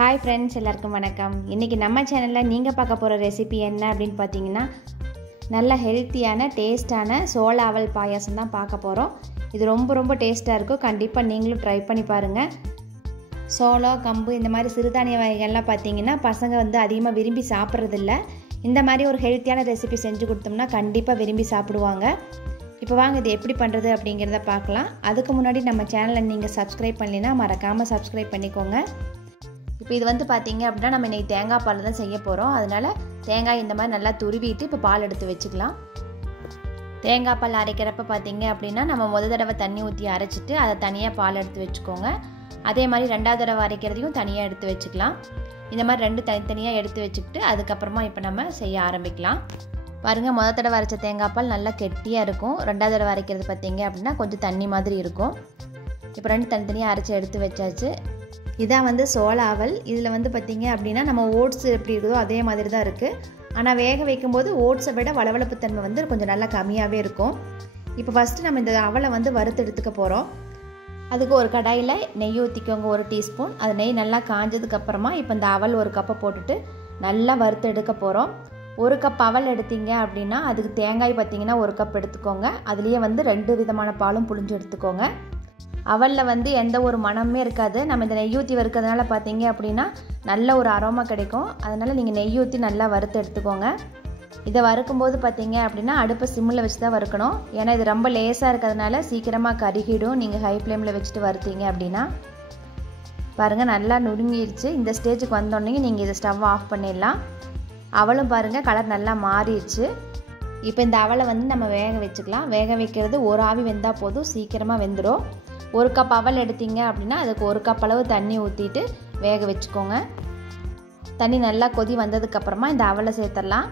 Hi friends, எல்லாருக்கும் வணக்கம். இன்றைக்கி நம்ம சேனலில் நீங்கள் பார்க்க போகிற ரெசிபி என்ன அப்படின்னு பார்த்தீங்கன்னா, நல்ல ஹெல்த்தியான டேஸ்டான சோள அவல் பாயாசம் தான் பார்க்க போகிறோம். இது ரொம்ப டேஸ்ட்டாக இருக்கும். கண்டிப்பாக நீங்களும் ட்ரை பண்ணி பாருங்கள். சோளம், கம்பு இந்த மாதிரி சிறுதானிய வகைகள்லாம் பார்த்தீங்கன்னா பசங்க அதிகமாக விரும்பி சாப்பிட்றதில்ல. இந்த மாதிரி ஒரு ஹெல்த்தியான ரெசிபி செஞ்சு கொடுத்தோம்னா கண்டிப்பாக விரும்பி சாப்பிடுவாங்க. இப்போ வாங்க இது எப்படி பண்ணுறது அப்படிங்கிறத பார்க்கலாம். அதுக்கு முன்னாடி நம்ம சேனலை நீங்கள் சப்ஸ்கிரைப் பண்ணலைன்னா மறக்காமல் சப்ஸ்கிரைப் பண்ணிக்கோங்க. இப்போ இது பார்த்தீங்க அப்படின்னா நம்ம இன்றைக்கி தேங்காய் பால் தான் செய்ய போகிறோம். அதனால் தேங்காய் இந்த மாதிரி நல்லா துருவிட்டு இப்போ பால் எடுத்து வச்சுக்கலாம். தேங்காய் பால் அரைக்கிறப்ப பார்த்தீங்க அப்படின்னா நம்ம முதல் தடவை தண்ணி ஊற்றி அரைச்சிட்டு அதை தனியாக பால் எடுத்து வச்சுக்கோங்க. அதே மாதிரி ரெண்டாவது தடவை அரைக்கிறதையும் தனியாக எடுத்து வச்சுக்கலாம். இந்த மாதிரி ரெண்டு தனித்தனியாக எடுத்து வச்சுக்கிட்டு அதுக்கப்புறமா இப்போ நம்ம செய்ய ஆரம்பிக்கலாம். பாருங்கள், முதல் தடவை அரைச்ச தேங்காய் பால் நல்லா கெட்டியாக இருக்கும். ரெண்டாவது தடவை அரைக்கிறது பார்த்தீங்க அப்படின்னா கொஞ்சம் தண்ணி மாதிரி இருக்கும். இப்போ ரெண்டு தனித்தனியாக அரைச்சி எடுத்து வச்சாச்சு. இதான் சோள அவல். இதில் பார்த்தீங்க அப்படின்னா நம்ம ஓட்ஸ் எப்படி இருக்குதோ அதே மாதிரி தான் இருக்குது. ஆனால் வேக வைக்கும்போது ஓட்ஸை விட வளவளப்பு தன்மை கொஞ்சம் நல்லா கம்மியாகவே இருக்கும். இப்போ ஃபஸ்ட்டு நம்ம இந்த அவலை வறுத்து எடுத்துக்க போகிறோம். அதுக்கு ஒரு கடாயில் நெய் ஊற்றிக்கோங்க, 1 டீஸ்பூன். அது நெய் நல்லா காஞ்சதுக்கப்புறமா இப்போ இந்த அவல் ஒரு கப்பை போட்டுட்டு நல்லா வறுத்து எடுக்க போகிறோம். 1 கப் அவல் எடுத்தீங்க அப்படின்னா அதுக்கு தேங்காய் பார்த்தீங்கன்னா 1 கப் எடுத்துக்கோங்க. அதுலேயே 2 விதமான பாலும் புழிஞ்சு எடுத்துக்கோங்க. அவலில் எந்த ஒரு மணமே இருக்காது. நம்ம இந்த நெய் ஊற்றி வறுக்கிறதுனால பார்த்தீங்க அப்படின்னா நல்ல ஒரு அரோமா கிடைக்கும். அதனால் நீங்கள் நெய் ஊற்றி நல்லா வறுத்து எடுத்துக்கோங்க. இதை வறுக்கும்போது பார்த்தீங்க அப்படின்னா அடுப்பை சிம்மில் வச்சு தான் வறுக்கணும். ஏன்னா இது ரொம்ப லேசாக இருக்கிறதுனால சீக்கிரமாக கருகிடும். நீங்கள் ஹை ஃப்ளேமில் வச்சுட்டு வறுத்தீங்க அப்படின்னா. பாருங்கள், நல்லா நுணுங்கிடுச்சு. இந்த ஸ்டேஜுக்கு வந்தோடனே நீங்கள் இதை ஸ்டவ் ஆஃப் பண்ணிடலாம். அவளும் பாருங்கள் கலர் நல்லா மாறிடுச்சு. இப்போ இந்த அவலை நம்ம வேக வச்சுக்கலாம். வேக வைக்கிறது ஒரு ஆவி வெந்தால் போதும், சீக்கிரமாக வெந்துடும். 1 கப் அவல் எடுத்தீங்க அப்படின்னா அதுக்கு 1 கப் அளவு தண்ணி ஊற்றிட்டு வேக வச்சுக்கோங்க. தண்ணி நல்லா கொதி வந்ததுக்கப்புறமா இந்த அவலை சேர்த்துடலாம்.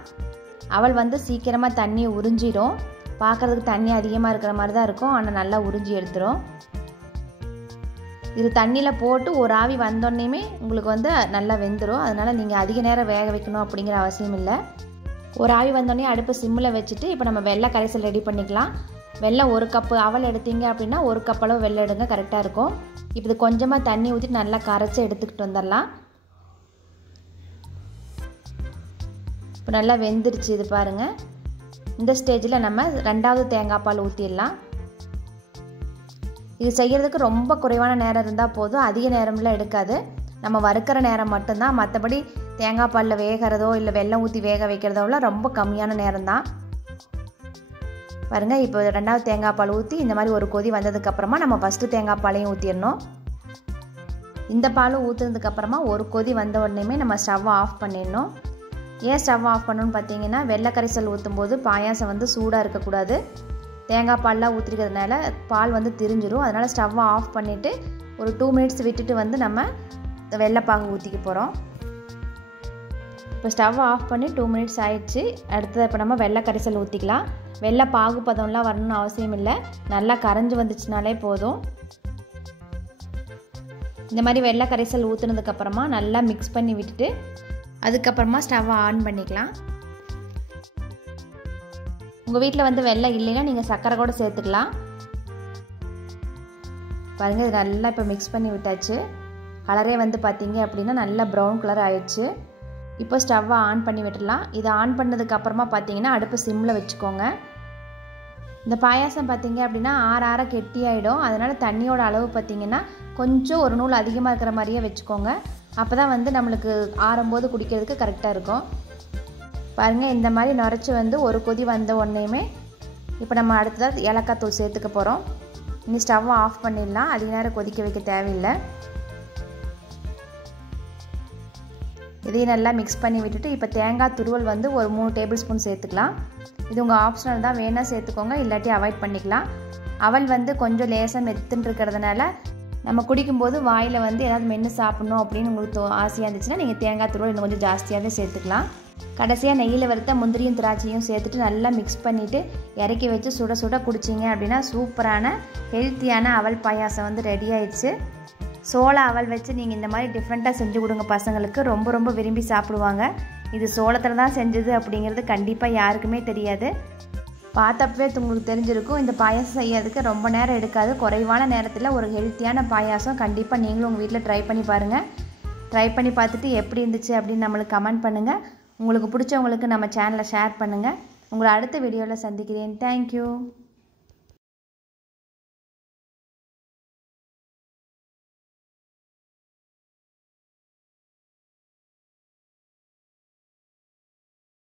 அவல் சீக்கிரமாக தண்ணி உறிஞ்சிடும். பார்க்குறதுக்கு தண்ணி அதிகமாக இருக்கிற மாதிரி தான் இருக்கும், ஆனால் நல்லா உறிஞ்சி எடுத்துரும். இது தண்ணியில் போட்டு ஒரு ஆவி வந்தோடனேயுமே உங்களுக்கு நல்லா வெந்துடும். அதனால் நீங்கள் அதிக நேரம் வேக வைக்கணும் அப்படிங்கிற அவசியம் இல்லை. ஒரு ஆவி வந்தோடனே அடுப்பு சிம்மில் வச்சுட்டு இப்போ நம்ம வெள்ளை கரைசல் ரெடி பண்ணிக்கலாம். வெல்லம் 1 கப்பு அவல் எடுத்தீங்க அப்படின்னா 1 கப் அளவு வெல்லம் எடுங்க, கரெக்டாக இருக்கும். இப்போ இது கொஞ்சமாக தண்ணி ஊற்றி நல்லா கரைச்சி எடுத்துக்கிட்டு வந்துடலாம். இப்போ நல்லா வெந்துருச்சு. இது பாருங்கள், இந்த ஸ்டேஜில் நம்ம 2வது தேங்காய் பால் ஊற்றிடலாம். இது செய்கிறதுக்கு ரொம்ப குறைவான நேரம் இருந்தால் போதும், அதிக நேரம்லாம் எடுக்காது. நம்ம வறுக்கிற நேரம் மட்டும்தான். மற்றபடி தேங்காய் பாலில் வேகிறதோ இல்லை வெல்லம் ஊற்றி வேக வைக்கிறதோலாம் ரொம்ப கம்மியான நேரம் தான். பாருங்கள், இப்போ 2வது தேங்காய் பால் ஊற்றி இந்த மாதிரி ஒரு கொதி வந்ததுக்கப்புறமா நம்ம ஃபஸ்ட்டு தேங்காய் பாலையும் ஊற்றிடணும். இந்த பாலும் ஊற்றுனதுக்கப்புறமா ஒரு கொதி வந்த உடனேயுமே நம்ம ஸ்டவ்வை ஆஃப் பண்ணிடணும். ஏன் ஸ்டவ் ஆஃப் பண்ணணும்னு பார்த்தீங்கன்னா வெள்ளை கரைசல் ஊற்றும்போது பாயாசம் சூடாக இருக்கக்கூடாது. தேங்காய் பால்லாம் ஊற்றிருக்கிறதுனால பால் திரிஞ்சிடும். அதனால் ஸ்டவ்வை ஆஃப் பண்ணிவிட்டு ஒரு 2 மினிட்ஸ் விட்டுட்டு நம்ம வெள்ளைப்பாகு ஊற்றிக்க போகிறோம். இப்போ ஸ்டவ் ஆஃப் பண்ணி 2 மினிட்ஸ் ஆயிடுச்சு. அடுத்தது இப்போ நம்ம வெள்ளை கரைசல் ஊற்றிக்கலாம். வெள்ளை பாகு பதம்லாம் வரணும்னு அவசியம் இல்லை, நல்லா கரைஞ்சி வந்துச்சுனாலே போதும். இந்த மாதிரி வெள்ளை கரைசல் ஊற்றுனதுக்கப்புறமா நல்லா மிக்ஸ் பண்ணி விட்டுட்டு அதுக்கப்புறமா ஸ்டவ்வை ஆன் பண்ணிக்கலாம். உங்கள் வீட்டில் வெள்ளை இல்லைன்னா நீங்கள் சர்க்கரை கூட சேர்த்துக்கலாம். பாருங்கள், இது நல்லா இப்போ மிக்ஸ் பண்ணி விட்டாச்சு. கலரே பார்த்தீங்க அப்படின்னா நல்லா ப்ரௌன் கலர் ஆயிடுச்சு. இப்போ ஸ்டவ்வை ஆன் பண்ணி விட்டுடலாம். இதை ஆன் பண்ணதுக்கப்புறமா பார்த்தீங்கன்னா அடுப்பு சிம்மில் வச்சுக்கோங்க. இந்த பாயாசம் பார்த்தீங்க அப்படின்னா ஆற கெட்டியாயிடும். அதனால் தண்ணியோட அளவு பார்த்தீங்கன்னா கொஞ்சம் ஒரு நூல் அதிகமாக இருக்கிற மாதிரியே வச்சுக்கோங்க. அப்போ தான் நம்மளுக்கு ஆறும்போது குடிக்கிறதுக்கு கரெக்டாக இருக்கும். பாருங்கள், இந்த மாதிரி நுரைச்சி ஒரு கொதி வந்த உடனேயுமே இப்போ நம்ம அடுத்ததாக ஏலக்காய் தூள் சேர்த்துக்க போகிறோம். இனி ஸ்டவ்வை ஆஃப் பண்ணிடலாம். அதிக நேரம் கொதிக்க வைக்க தேவையில்லை. இதையும் நல்லா மிக்ஸ் பண்ணி விட்டுட்டு இப்போ தேங்காய் துருவல் ஒரு 3 டேபிள் ஸ்பூன் சேர்த்துக்கலாம். இது உங்கள் ஆப்ஷனல் தான், வேணால் சேர்த்துக்கோங்க, இல்லாட்டி அவாய்ட் பண்ணிக்கலாம். அவல் கொஞ்சம் லேசாக மெத்துன்னு இருக்கிறதுனால நம்ம குடிக்கும்போது வாயில் ஏதாவது மென்று சாப்பிட்ணும் அப்படின்னு உங்களுக்கு ஆசையாக இருந்துச்சுன்னா நீங்கள் தேங்காய் துருவல் இன்னும் கொஞ்சம் ஜாஸ்தியாகவே சேர்த்துக்கலாம். கடைசியாக நெய்யில் வறுத்த முந்திரியும் திராட்சையும் சேர்த்துட்டு நல்லா மிக்ஸ் பண்ணிவிட்டு இறக்கி வச்சு சுட சுட குடிச்சிங்க அப்படின்னா சூப்பரான ஹெல்த்தியான அவல் பாயாசம் ரெடி ஆயிடுச்சு. சோள அவல் வச்சு நீங்கள் இந்த மாதிரி டிஃப்ரெண்ட்டாக செஞ்சு கொடுங்க, பசங்களுக்கு ரொம்ப விரும்பி சாப்பிடுவாங்க. இது சோளத்தில் தான் செஞ்சது அப்படிங்கிறது கண்டிப்பாக யாருக்குமே தெரியாது. பார்த்தப்பவே உங்களுக்கு தெரிஞ்சிருக்கும். இந்த பாயாசம் செய்யறதுக்கு ரொம்ப நேரம் எடுக்காது. குறைவான நேரத்தில் ஒரு ஹெல்த்தியான பாயாசம் கண்டிப்பாக நீங்களும் உங்கள் வீட்டில் ட்ரை பண்ணி பாருங்கள். ட்ரை பண்ணி பார்த்துட்டு எப்படி இருந்துச்சு அப்படின்னு நம்மளுக்கு கமெண்ட் பண்ணுங்கள். உங்களுக்கு பிடிச்சவங்களுக்கு நம்ம சேனலை ஷேர் பண்ணுங்கள். உங்களை அடுத்த வீடியோவில் சந்திக்கிறேன். தேங்க்யூ.